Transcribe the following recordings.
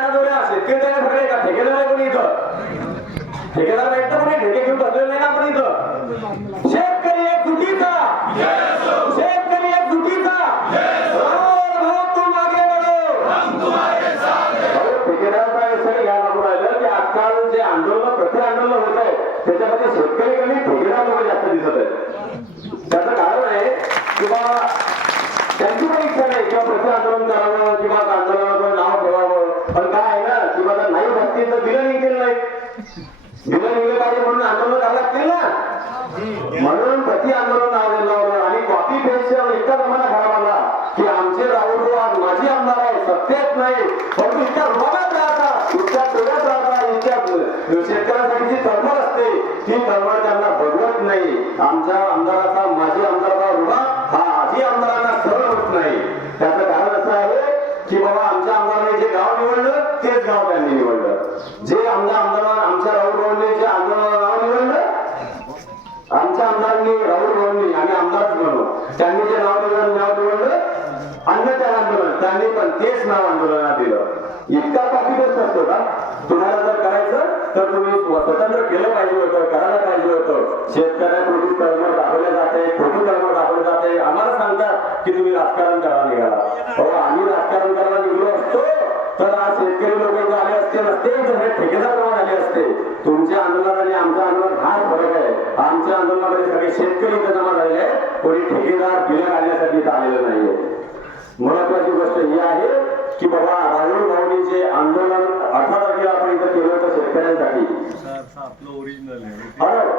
सगळ्यांना जोड्या शेतकरी त्याने का? ठेकेदार आहे कोणी इथं? ठेकेदार नाही तर कोणी? ठेके घेऊन बसलेलं नाही ना आपण इथं? शेतकरी एक जुटीचा शेतकरी एक जुटीचा की जे आंदोलन प्रति आंदोलन होत आहे त्याच्यामध्ये शेतकरी कमी ठेकेदार लोक जास्त दिसत आहेत. त्याचं कारण आहे की बा त्यांची पण इच्छा नाही किंवा प्रति आंदोलन करावं किंवा आंदोलनाचं नाव ठेवावं पण काय आहे ना की मला नाही भरती तर दिलं निघेल नाही दिलं निघले पाहिजे म्हणून आंदोलन करायला लागतील ना? म्हणून प्रति आंदोलन आंदोलन आणि कॉपी पेस्टच्या इतका जमाना खराब आला की आमचे राहुल आज माझी आमदार आहे सत्तेत नाही परंतु इतक्या रोगात राहता इतक्या टोळ्यात राहता इतक्या शेतकऱ्यांसाठी जी तळमळ असते ती तळमळ त्यांना बघवत नाही. आमच्या आमदाराचा गांधी आमदार आमदारच म्हणून त्यांनी जे नाव दिलं नाव निवडलं अन्न आंदोलन. त्यांनी पण तेच नाव आंदोलनात दिलं. इतका कॉपी बेस्ट असतो का? तुम्हाला जर करायचं तर तुम्ही स्वतंत्र केलं पाहिजे होतं करायला पाहिजे होतं. शेतकऱ्यापूर्वी तळमळ दाखवल्या जाते खोटी तळमळ दाखवली जाते. आम्हाला सांगतात की तुम्ही राजकारण करायला निघाला. हो, तर हे ठेकेदार जमा झाले असते. तुमच्या आंदोलन आणि आमच्या आंदोलन हा फरक आहे. आमच्या आंदोलनामध्ये सगळे शेतकरी इथे जमा झालेले आहेत. कोणी ठेकेदार बिलं घालण्यासाठी इथं आलेलं नाहीये. महत्वाची गोष्ट ही आहे की बाबा राहुल गांधी जे आंदोलन अठरा तारखेला आपण इथं केलं होतं शेतकऱ्यांसाठी.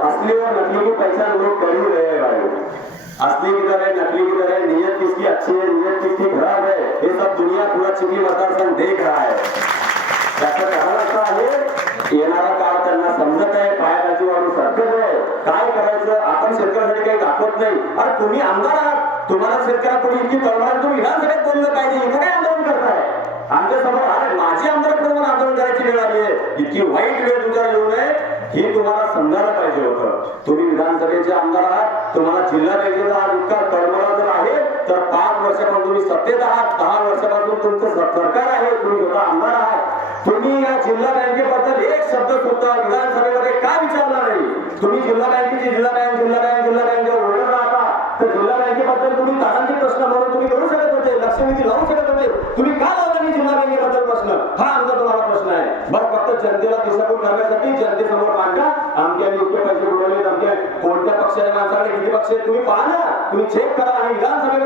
असली और नकली की पहचान लोग कर ही हैं भाई असली की तरह नकली की तरह नीयत किसकी अच्छी है नीयत किसकी खराब है ये सब दुनिया पूरा चिखली मतदारसंघ देख रहा है त्याचं कारण असं आहे येणारा काळ त्यांना समजत आहे पायाची वाळू सरकत आहे. काय करायचं? आपण शेतकऱ्यासाठी काही दाखवत नाही. अरे तुम्ही आमदार आहात. तुम्हाला शेतकऱ्या कोणी इतकी तळमळ तुम्ही विधानसभेत बोललं पाहिजे इथं काय आंदोलन करताय? आमच्यासमोर अरे माझी आमदार प्रमाण आंदोलन करायची वेळ आली आहे. इतकी वाईट वेळ तुमच्यावर येऊ नये. हे तुम्हाला समजायला पाहिजे होतं. तुम्ही विधानसभेचे आमदार आहात. तुम्हाला जिल्हा बँकेचा इतका तळमळा जर आहे तर पाच वर्षापासून तुम्ही सत्तेत आहात. दहा वर्षापासून तुमचं सरकार आहे. तुम्ही स्वतः आमदार आहात. तुम्ही या जिल्हा बँकेबद्दल एक शब्द सुद्धा विधानसभेमध्ये काय विचारला नाही? तुम्ही जिल्हा बँकेची जिल्हा बँक जिल्हा बँक जिल्हा बँकेवर ओरडत राहता. तर जिल्हा बँकेबद्दल तुम्ही तारांचे प्रश्न म्हणून तुम्ही करू शकत होते लक्षवेधी लावू शकत होते. तुम्ही का लावला नाही जिल्हा बँकेबद्दल प्रश्न? हा आमचा तुम्हाला प्रश्न आहे. बस फक्त जनतेला दिशाभूल करण्यासाठी जनतेसमोर मांडा. आमच्या इतके पैसे बुडवले आमच्या कोणत्या पक्षाच्या माणसाकडे किती पक्ष आहेत तुम्ही पाहा ना. तुम्ही चेक करा आणि विधानसभेमध्ये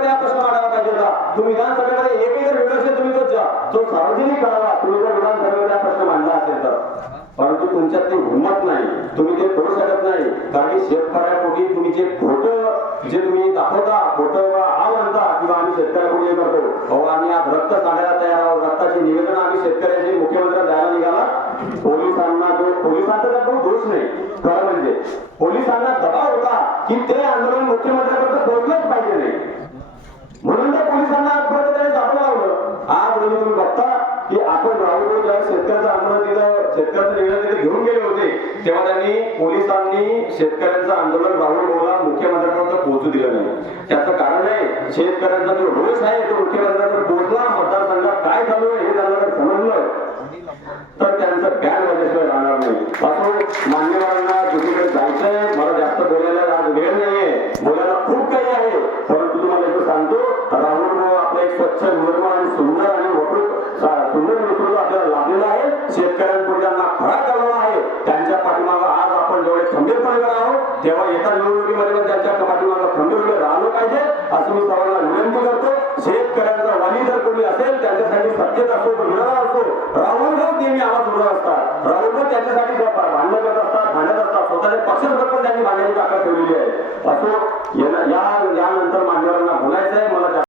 तुमच्यात ती हिंमत नाही तुम्ही ते करू शकत नाही. कारण शेतकऱ्यापोटी तुम्ही जे खोटं जे तुम्ही दाखवता खोटं वा आव आणता किंवा आम्ही शेतकऱ्यापुढे हे करतो. अहो आम्ही आज रक्त सांगायला तयार आहोत. रक्ताची निवेदन आम्ही शेतकऱ्याचे मुख्यमंत्री द्यायला निघाला. पोलिसांना जो पोलिसांचा त्यात काही दोष नाही. खरं म्हणजे पोलिसांना दबाव होता की ते आंदोलन मुख्यमंत्र्यांपर्यंत पोहोचलंच पाहिजे नाही. म्हणून त्या पोलिसांना आजपर्यंत त्याने दाखवलं आज रोजी तुम्ही बघता की आपण राहुल गांधी ज्यावेळेस शेतकऱ्याचं आंदोलन तिथं शेतकऱ्याचं निवेदन तिथे घेऊन गेले होते तेव्हा त्यांनी पोलिसांनी शेतकऱ्यांचं आंदोलन राहुल गोला मुख्यमंत्र्यांपर्यंत पोहोचू दिलं नाही. त्याचं कारण आहे शेतकऱ्यांचा जो रोष आहे तो मुख्यमंत्र्यांपर्यंत पोहोचला. मतदारसंघात काय चालू आहे तेव्हा येत्या निवडणुकीमध्ये त्यांच्या पाठीमागं खंबीरपणे राहिलं पाहिजे असं मी सर्वांना विनंती करतो. शेतकऱ्यांचा वाली जर कोणी असेल त्यांच्यासाठी सत्तेत असो तो विरोधात असो. राहुल नेहमी आवाज उडत असतात. राहुल त्यांच्यासाठी